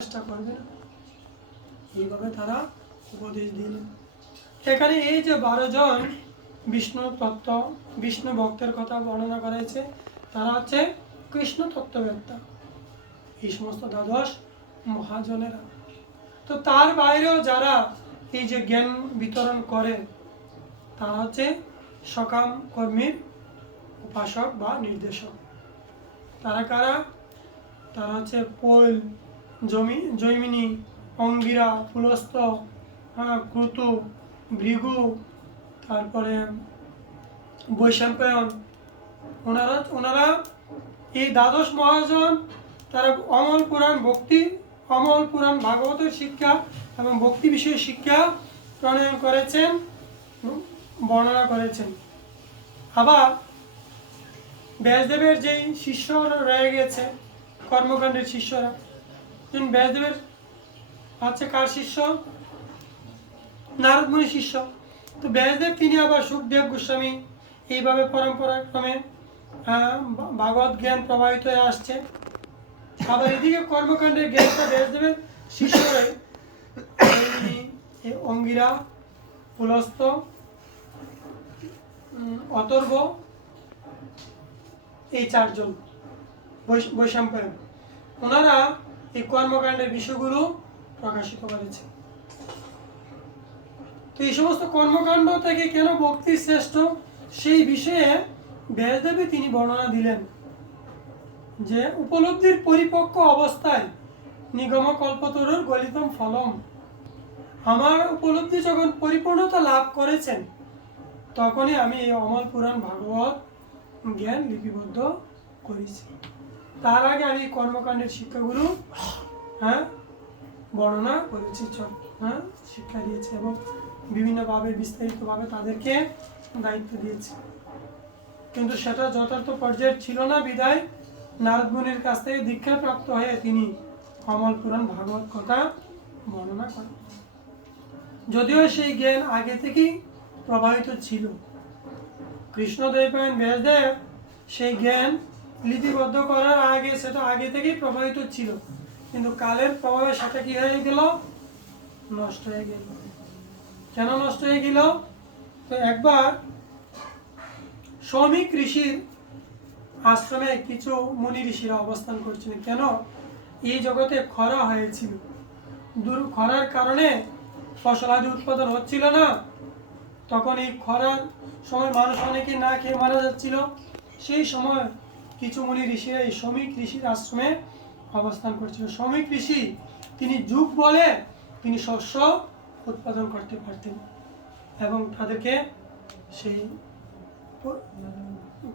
চেষ্টা করবে না, এইভাবে তারা উপদেশ দিলেন। এখানে এই যে 12 জন বিষ্ণু তত্ত্ব বিষ্ণু ভক্তের কথা বর্ণনা করেছে, তারা হচ্ছে কৃষ্ণ তত্ত্ববেত্তা, এই সমস্ত দ্বাদশ মহাজনেরা। তো তার বাইরেও যারা এই যে জ্ঞান বিতরণ করে তারা হচ্ছে সকাম কর্মীর উপাসক বা নির্দেশক। তারা কারা? তারা হচ্ছে পৈল, জৈমিনী, অঙ্গিরা, পুলস্ত, ক্রতু, ভৃগু, তারপরে বৈশাম্পায়ন। ওনারা এই দ্বাদশ মহাজন, তারা অমল পুরাণ ভাগবতের শিক্ষা এবং ভক্তি বিষয়ে শিক্ষা প্রণয়ন করেছেন, বর্ণনা করেছেন। আবার ব্যাসদেবের যেই শিষ্যরা রয়ে গেছে, কর্মকাণ্ডের শিষ্যরা, ব্যাসদেবের হচ্ছে কার শিষ্য? নারদ মুনির শিষ্য। তো ব্যাসদেব তিনি আবার সুখদেব গোস্বামী, এইভাবে পরম্পরাক্রমে ভাগবত জ্ঞান প্রবাহিত হয়ে আসছে। আবার এদিকে কর্মকাণ্ডের জ্ঞানটা ব্যাসদেবের শিষ্যরাই, অঙ্গিরা, পুলস্ত, অথর্ব, এই চারজন বৈশাম্পায়ন, ওনারা এই কর্মকাণ্ডের বিষয়গুলো প্রকাশিত করেছে। তো এই সমস্ত কর্মকাণ্ড থেকে কেন ভক্তি শ্রেষ্ঠ, সেই বিষয়ে ব্যাসদেবে তিনি বর্ণনা দিলেন যে উপলব্ধির পরিপক্ক অবস্থায় নিগম কল্পতরুর গলিতম ফলম, আমার উপলব্ধি যখন পরিপূর্ণতা লাভ করেছেন তখনই আমি এই অমল পুরাণ ভাগবত জ্ঞান লিপিবদ্ধ করেছি। তার আগে আমি কর্মকাণ্ডের শিক্ষাগুলো বর্ণনা করেছি, শিক্ষা দিয়েছি এবং বিভিন্নভাবে বিস্তারিতভাবে তাদেরকে দায়িত্ব দিয়েছি। কিন্তু সেটা যথার্থ পর্যায়ের ছিল না বিধায় নারদ মুনির কাছ থেকে দীক্ষা প্রাপ্ত হয়ে তিনি অমল পুরাণ ভাগবত কথা বর্ণনা করেন। যদিও সেই জ্ঞান আগে থেকেই প্রবাহিত ছিল, কৃষ্ণদ্বৈপায়ন ব্যাসদেব সেই জ্ঞান লিপিবদ্ধ করার আগে সেটা আগে থেকেই প্রবাহিত ছিল, কিন্তু কালের প্রভাবে সেটা কি হয়ে গেল? নষ্ট হয়ে গেল। কেন নষ্ট হয়ে গেল? তো একবার শ্রমিক ঋষির আশ্রমে কিছু মুনি ঋষিরা অবস্থান করছিলেন। কেন? এই জগতে খরা হয়েছিল, খরার কারণে ফসলাদি উৎপাদন হচ্ছিল না। তখন এই খরার সময় মানুষ অনেকে না খেয়ে মারা যাচ্ছিল। সেই সময় কিছু মুনি ঋষিরা এই শ্রমিক ঋষির আশ্রমে অবস্থান করছিল। শ্রমিক ঋষি তিনি যুগ বলে তিনি শস্য উৎপাদন করতে পারতেন এবং তাদেরকে সেই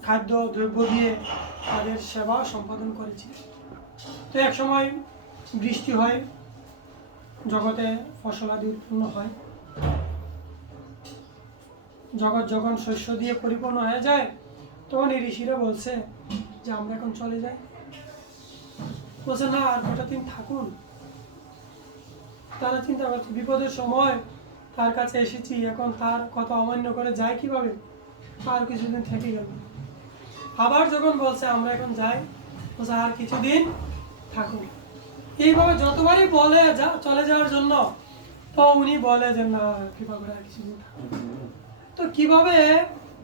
খাদ্য দ্রব্য দিয়ে তাদের সেবা সম্পাদন করেছিলেন। তো এক সময় বৃষ্টি হয়, জগতে ফসলাদি উৎপন্ন হয়, জগৎ যখন শস্য দিয়ে পরিপূর্ণ হয়ে যায় তখন এই ঋষিরা বলছে যে আমরা এখন চলে যাই। বলছে না, আর কটা দিন থাকুন। তারা চিন্তা করছে বিপদের সময় তার কাছে এসেছি, এখন তার কথা অমান্য করে যায় কিভাবে, আর কিছুদিন থেকে গেল। আবার যখন বলছে আমরা এখন যাই, বলছে আর কিছুদিন থাকুন। এইভাবে যতবারই বলে চলে যাওয়ার জন্য, তো উনি বলে যে না, কিভাবে আর কিছুদিন থাকুন। তো কিভাবে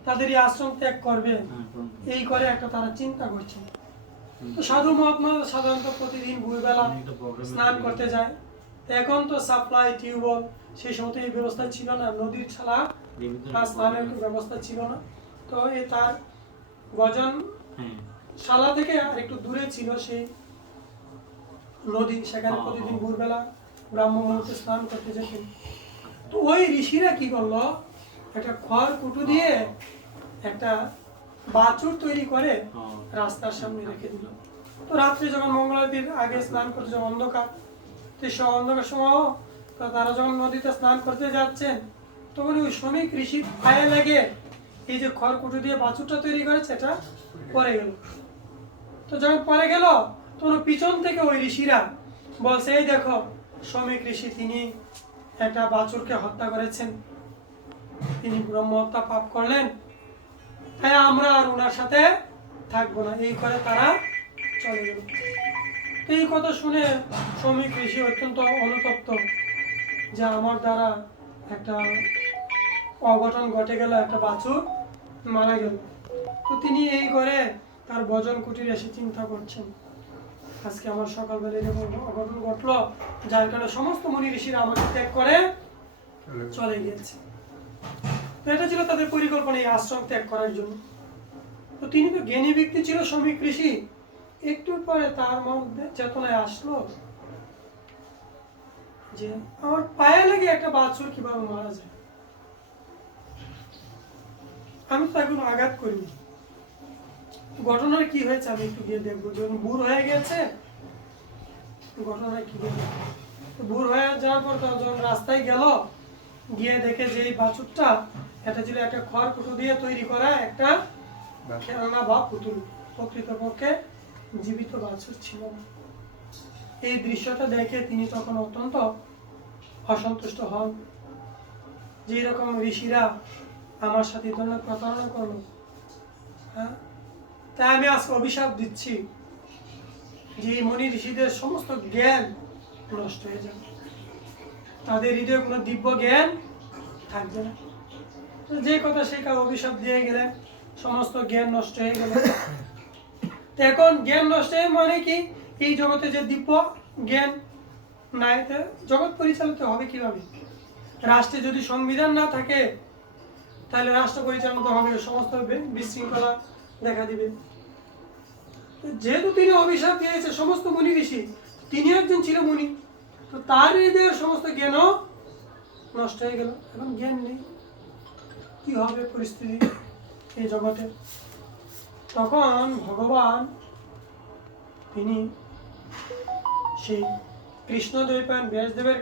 তাদের এই আশ্রম ত্যাগ করবে, এই করে একটা তারা চিন্তা করছে। তো সাধু মহাত্মা সাধারণত প্রতিদিন ভোরবেলা স্নান করতে যায়। এখন তো সাপ্লাই টিউবওয়েল সেই সময় এই ব্যবস্থা ছিল না, নদীর ছাড়া স্নানের ব্যবস্থা ছিল না। তো এই তার গজন শালা থেকে আর একটু দূরে ছিল সেই নদী, সেখানে প্রতিদিন ভোরবেলা ব্রাহ্ম মুহূর্তে স্নান করতে যেতেন। তো ওই ঋষিরা কি করলো, একটা খড় কুটু দিয়ে একটা বাছুর তৈরি করে রাস্তার সামনে রেখে দিল। তো রাত্রে যখন মঙ্গলারতির আগে স্নান করতে যখন অন্ধকার, তো সে অন্ধকার সময় তারা যখন নদীতে স্নান করতে যাচ্ছেন তখন ওই শ্রমিক ঋষির পায়ে লেগে এই যে খড়কুটো দিয়ে বাছুরটা তৈরি করেছে এটা পরে গেল। তো যখন পরে গেল তখন পিছন থেকে ওই ঋষিরা বলছে এই দেখো শ্রমিক ঋষি তিনি একটা বাছুরকে হত্যা করেছেন, তিনি ব্রহ্মহত্যা পাপ করলেন, তাই আমরা আর ওনার সাথে থাকবো না। এই করে তারা চলে গেল। তো এই কথা শুনে শ্রমিক ঋষি অত্যন্ত অনুতপ্ত যে আমার দ্বারা একটা অঘটন ঘটে গেল, একটা বাছুর মারা গেল। তো তিনি এই করে তার ভজন কুটিরে এসে চিন্তা করছেন, আজকে আমার সকালবেলা এরকম অঘটন ঘটলো, যার কারণে সমস্ত মুনি ঋষিরা আমাকে ত্যাগ করে চলে গিয়েছে। তো এটা ছিল তাদের পরিকল্পনা, এই আশ্রম ত্যাগ করার জন্য। তো তিনি তো জ্ঞানী ব্যক্তি ছিল শ্রমিক ঋষি, একটু পরে তার মধ্যে চেতনায় আসলো যে আমার পায়ে লেগে একটা বাছুর কিভাবে মারা যায়, আমি তো এখন আঘাত করিনি, ঘটনার কি হয়েছে আমি একটু গিয়ে দেখবো। যখন বুড় হয়ে গেছে, ঘটনায় কি হয়েছে, বুড় হয়ে যাওয়ার পর যখন রাস্তায় গেল, গিয়ে দেখে যে এই বাছুরটা, এটা ছিল একটা খড়কুটো দিয়ে তৈরি করা একটা খেলনা বা পুতুল, প্রকৃতপক্ষে জীবিত বাছুর ছিল না। এই দৃশ্যটা দেখে তিনি তখন অত্যন্ত অসন্তুষ্ট হন যে এরকম ঋষিরা আমার সাথে এই ধরনের প্রতারণা করলো। হ্যাঁ, তাই আমি আজকে অভিশাপ দিচ্ছি যে এই মুনি ঋষিদের সমস্ত জ্ঞান নষ্ট হয়ে যাবে, তাদের হৃদয়ে কোনো দিব্য জ্ঞান থাকবে না। তো যে কথা সে অভিশাপ দিয়ে গেলেন, সমস্ত জ্ঞান নষ্ট হয়ে গেল। তো এখন জ্ঞান নষ্ট হয়ে মানে কি, এই জগতে যে দিব্য জ্ঞান নাই, জগৎ পরিচালিত হবে কিভাবে? রাষ্ট্রে যদি সংবিধান না থাকে তাহলে রাষ্ট্র পরিচালিত হবে, সমস্ত বিশৃঙ্খলা দেখা দিবে। যেহেতু তিনি অভিশাপ দিয়েছে সমস্ত মুনি ঋষি, তিনি একজন ছিল মুনি, তো তার হৃদয়ের সমস্ত জ্ঞানও নষ্ট হয়ে গেল। এখন জ্ঞান নেই, কি হবে পরিস্থিতি এই জগতে? তখন ভগবান তিনি সেই কৃষ্ণদ্বৈপায়ন ব্যাসদেবের